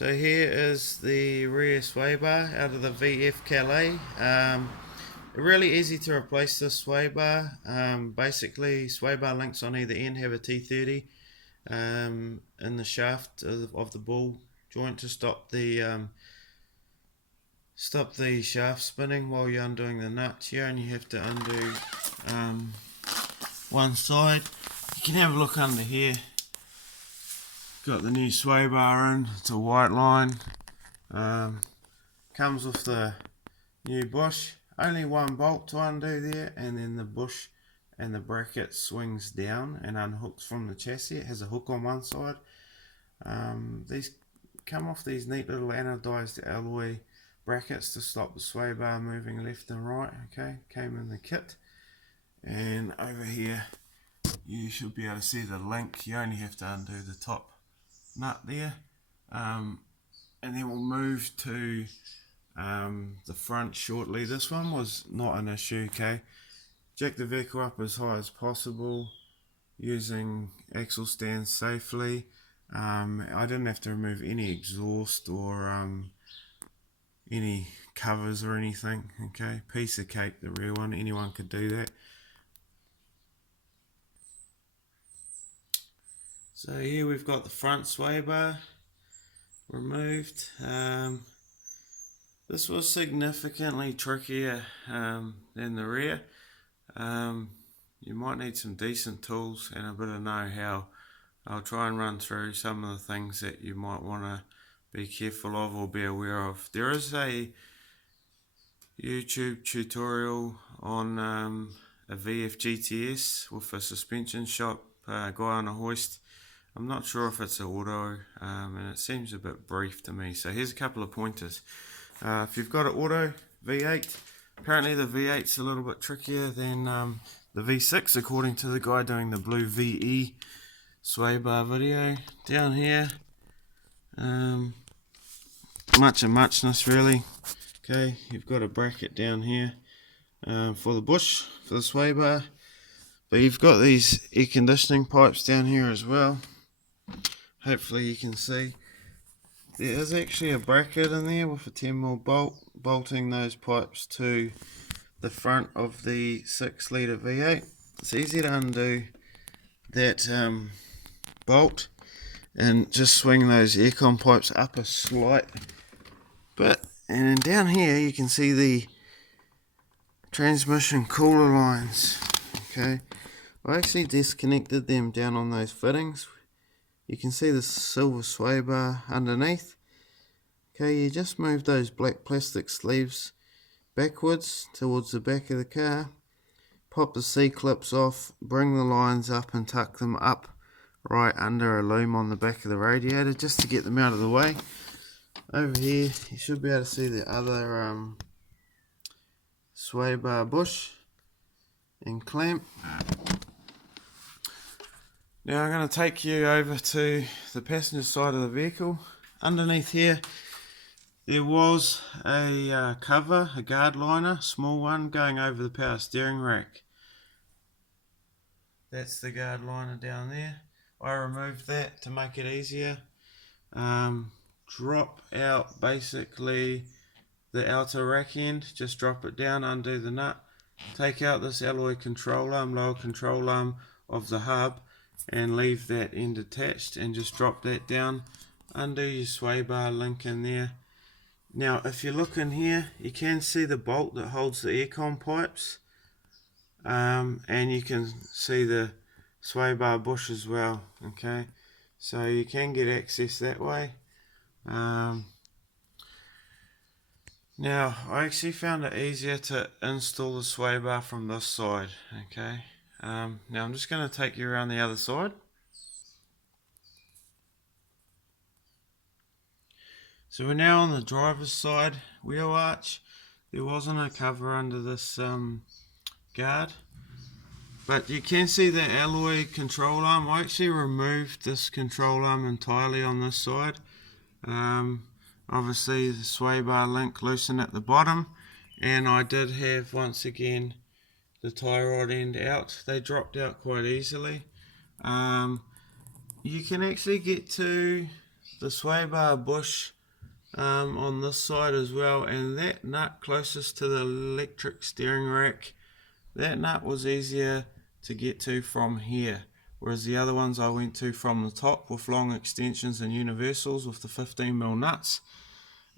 So here is the rear sway bar out of the VF Calais. Really easy to replace this sway bar. Basically, sway bar links on either end have a T30 in the shaft of the ball joint to stop the shaft spinning while you're undoing the nuts. Here, and you have to undo one side. You can have a look under here. Got the new sway bar in. It's a white line. Comes with the new bush. Only one bolt to undo there, and then the bush and the bracket swings down and unhooks from the chassis. It has a hook on one side. These come off these neat little anodized alloy brackets to stop the sway bar moving left and right. Okay, came in the kit. And over here you should be able to see the link. You only have to undo the top nut there, and then we'll move to the front shortly. This one was not an issue. Okay, jack the vehicle up as high as possible using axle stands safely. I didn't have to remove any exhaust or any covers or anything. Okay, piece of cake, the rear one, anyone could do that. So here we've got the front sway bar removed. This was significantly trickier than the rear. You might need some decent tools and a bit of know-how. I'll try and run through some of the things that you might want to be careful of or be aware of. There is a YouTube tutorial on a VF GTS with a suspension shop guy on a hoist. I'm not sure if it's an auto, and it seems a bit brief to me. So here's a couple of pointers. If you've got an auto V8, apparently the V8's a little bit trickier than the V6, according to the guy doing the blue VE sway bar video. Down here, much of muchness really. Okay, you've got a bracket down here for the bush, for the sway bar, but you've got these air conditioning pipes down here as well. Hopefully you can see there is actually a bracket in there with a 10mm bolt bolting those pipes to the front of the 6-litre V8. It's easy to undo that bolt and just swing those aircon pipes up a slight bit, and then down here you can see the transmission cooler lines. Okay, I actually disconnected them down on those fittings. You can see the silver sway bar underneath. Okay, you just move those black plastic sleeves backwards towards the back of the car, pop the C-clips off, bring the lines up and tuck them up right under a loom on the back of the radiator just to get them out of the way. Over here you should be able to see the other sway bar bush and clamp. Now I'm going to take you over to the passenger side of the vehicle. Underneath here there was a cover, a guard liner, small one, going over the power steering rack. That's the guard liner down there. I removed that to make it easier. Drop out basically the outer rack end, just drop it down, undo the nut, take out this alloy control arm, lower control arm of the hub, and leave that end attached, and just drop that down, undo your sway bar link in there. Now if you look in here you can see the bolt that holds the aircon pipes, and you can see the sway bar bush as well. Okay, so you can get access that way. Now I actually found it easier to install the sway bar from this side. Okay, now I'm just going to take you around the other side. So we're now on the driver's side wheel arch. There wasn't a cover under this guard, but you can see the alloy control arm. I actually removed this control arm entirely on this side. Obviously the sway bar link loosened at the bottom, and I did have once again the tie rod end out. They dropped out quite easily. You can actually get to the sway bar bush on this side as well, and that nut closest to the electric steering rack, that nut was easier to get to from here, whereas the other ones I went to from the top with long extensions and universals with the 15mm nuts.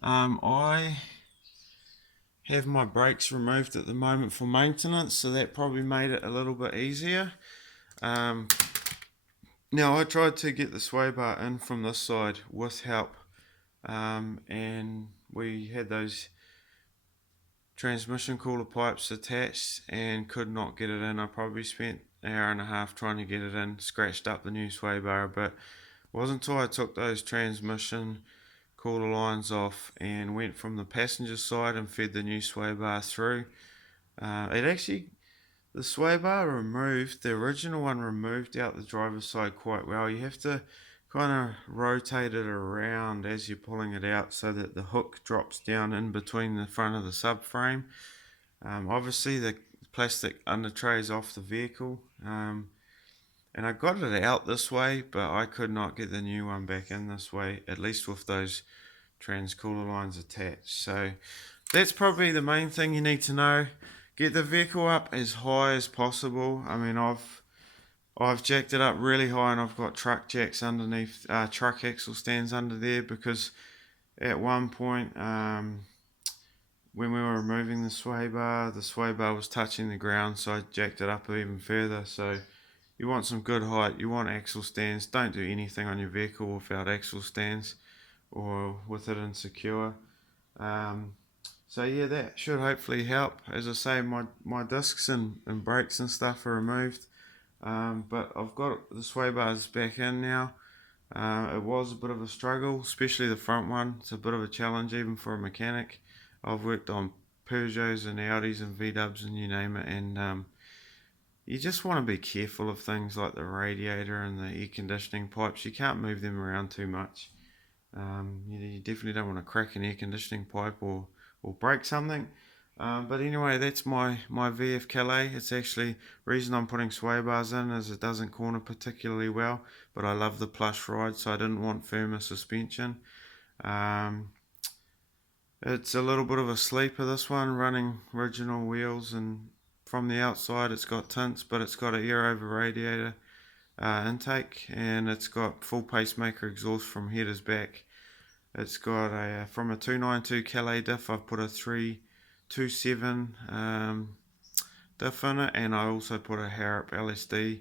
I have my brakes removed at the moment for maintenance, so that probably made it a little bit easier. Now I tried to get the sway bar in from this side with help, and we had those transmission cooler pipes attached and could not get it in. I probably spent an hour and a half trying to get it in, scratched up the new sway bar a bit. It wasn't until I took those transmission cooler lines off and went from the passenger side and fed the new sway bar through. The sway bar removed, the original one removed out the driver's side quite well. You have to kind of rotate it around as you're pulling it out so that the hook drops down in between the front of the subframe. Obviously the plastic under tray is off the vehicle, and I got it out this way, but I could not get the new one back in this way, at least with those trans cooler lines attached. So that's probably the main thing you need to know. Get the vehicle up as high as possible. I mean, I've jacked it up really high, and I've got truck jacks underneath, truck axle stands under there, because at one point when we were removing the sway bar was touching the ground, so I jacked it up even further. So you want some good height, you want axle stands. Don't do anything on your vehicle without axle stands or with it insecure. So yeah, that should hopefully help. As I say, my discs and brakes and stuff are removed, but I've got the sway bars back in now. It was a bit of a struggle, especially the front one. It's a bit of a challenge even for a mechanic. I've worked on Peugeots and Audis and V-dubs and you name it, and you just want to be careful of things like the radiator and the air conditioning pipes. You can't move them around too much. You definitely don't want to crack an air conditioning pipe or break something. But anyway, that's my VF Calais. It's actually, reason I'm putting sway bars in is it doesn't corner particularly well, but I love the plush ride, so I didn't want firmer suspension. It's a little bit of a sleeper, this one, running original wheels, and from the outside it's got tints, but it's got an air over radiator intake, and it's got full pacemaker exhaust from headers back. It's got a from a 292 Calais diff, I've put a 327 diff in it, and I also put a Harrop LSD,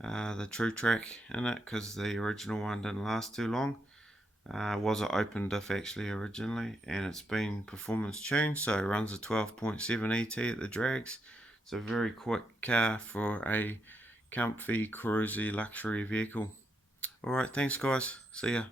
the True Track, in it, because the original one didn't last too long. Was an open diff actually originally, and it's been performance tuned, so it runs a 12.7 ET at the drags. It's a very quick car for a comfy, cruisy, luxury vehicle. Alright, thanks guys, see ya.